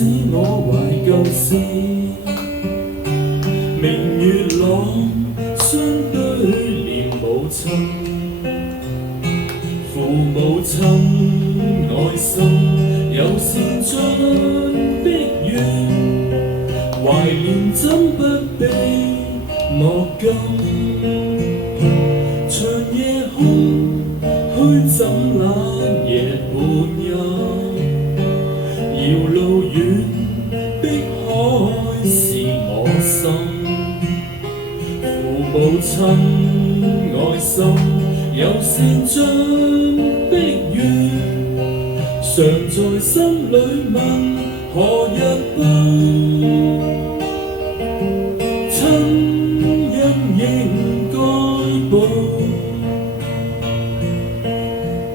使我懷舊時，明月朗相對念母親，父母親愛心有善盡的願，懷念怎不被莫禁。長夜空虛枕冷夜半陰，遙路遠，碧海是我心。父母親愛心有善盡的願，常在心裏問何日報。親恩應該報，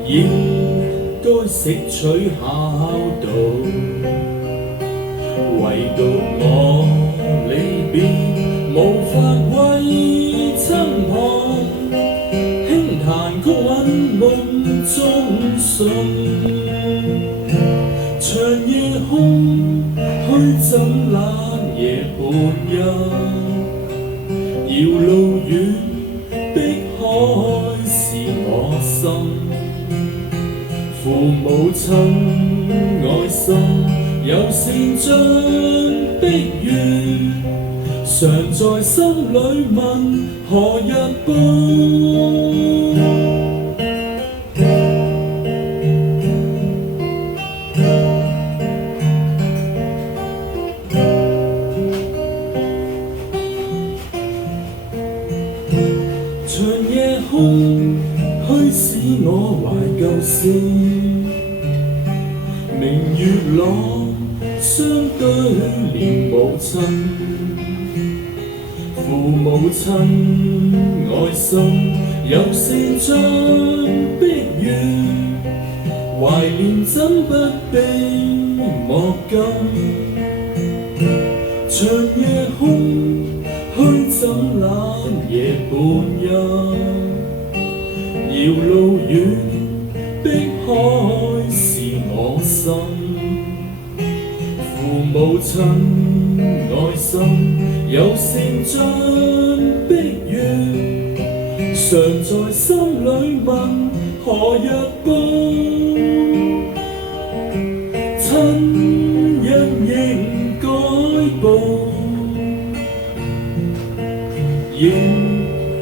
應該識取孝道，唯獨我離別無法為親旁，輕彈曲韻夢中信。長夜空虛枕冷夜半陰，遙路遠，碧海是我心。父母親愛心有善盡的願，常在心裏問何日報。長夜空虛使我懷舊時，明月朗相對念母親，父母親愛心有善盡的願，懷念怎不被莫禁。長夜空虛枕冷夜半陰，遙路遠，碧海是我心。父母親愛心有善盡的願，常在心裏問何日報。親恩應該報，應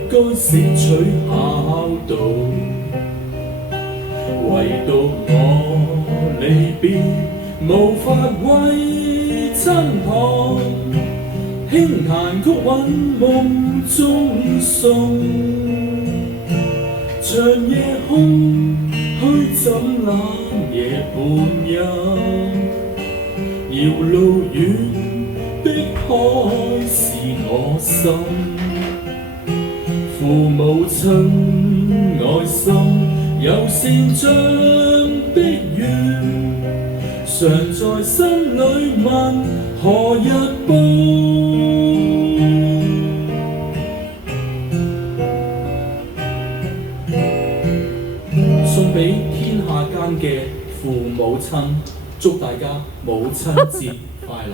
該識取孝道，唯獨我離別無法為親旁，輕彈曲韻夢中送。長夜空虛枕冷夜半陰，遙路遠，碧海是我心。父母親愛心有善盡的願，常在心裏問何日報。送俾天下間嘅父母親，祝大家母親節快樂。